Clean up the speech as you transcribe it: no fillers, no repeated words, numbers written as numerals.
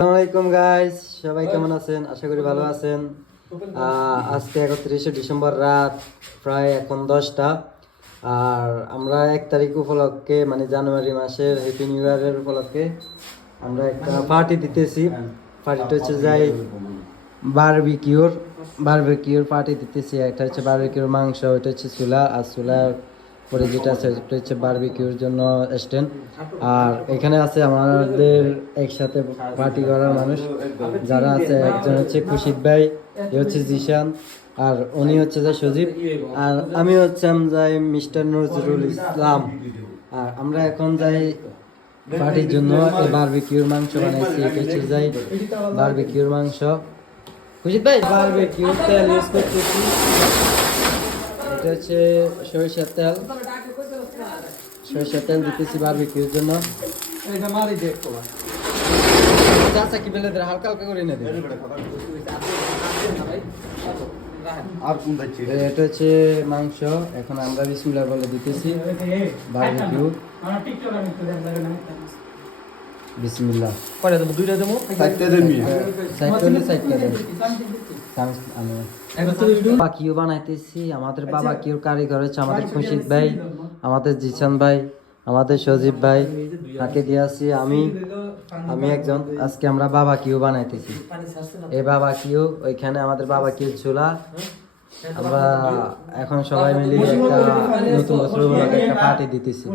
আসসালামু আলাইকুম গাইস, সবাই কেমন আছেন? আশা করি ভালো আছেন। আজকে 31শে ডিসেম্বর, রাত প্রায় এখন 10টা। আর আমরা 1 তারিখ উপলক্ষে, মানে জানুয়ারি মাসের হ্যাপি নিউ ইয়ারের উপলক্ষে আমরা একটা পার্টি দিতেছি। পার্টিটা হচ্ছে যাই বারবিকিউর পার্টি দিতেছি। একটা হচ্ছে বারবিকিউর মাংস, ওইটা হচ্ছে চুলা, আর চুলার পরে যেটা আছে ওটা হচ্ছে বারবিকিউর জন্য স্ট্যান্ড। আর এখানে আছে আমাদের একসাথে পার্টি করার মানুষ যারা আছে। একজন হচ্ছে খুশিদ ভাই, এ হচ্ছে জিশান, আর উনি হচ্ছে যে সজীব, আর আমি হচ্ছে যাই মিস্টার নজরুল ইসলাম। আর আমরা এখন যাই পার্টির জন্য এই বারবিকিউর মাংস বানাইছি। এটা হচ্ছে যাই বারবিকিউর মাংস। খুশিদ ভাই, বারবিকিউর তেল ইউজ করতেছি। এটা হচ্ছে সরিষার তেল দিতেছি বারবিকিউর জন্য। চাচা কি বেলে হালকা হালকা করে এনে দেবে। এটা হচ্ছে মাংস, এখন আমরা বিসমিল্লাহ বলে দিতেছি বারবিকিউ। বিসমিল্লাহ কয়টা দেবো? দুইটা দেবো, সাইডটা দেন। বাকিও বানাইতেছি। আমাদের বাবা কিউর কারিগর হচ্ছে আমাদের খুশিদ ভাই, আমাদের জিসান ভাই, আমাদের সজীব ভাই, তাকে দিয়েছি আমি একজন। আজকে আমরা বাবা কিউ বানাইতেছি। এই বাবা কিউ, ওইখানে আমাদের বাবা কিউ চুলা। আমরা এখন সবাই মিলে একটা নতুন বছর উপলক্ষে একটা পার্টি দিতেছি।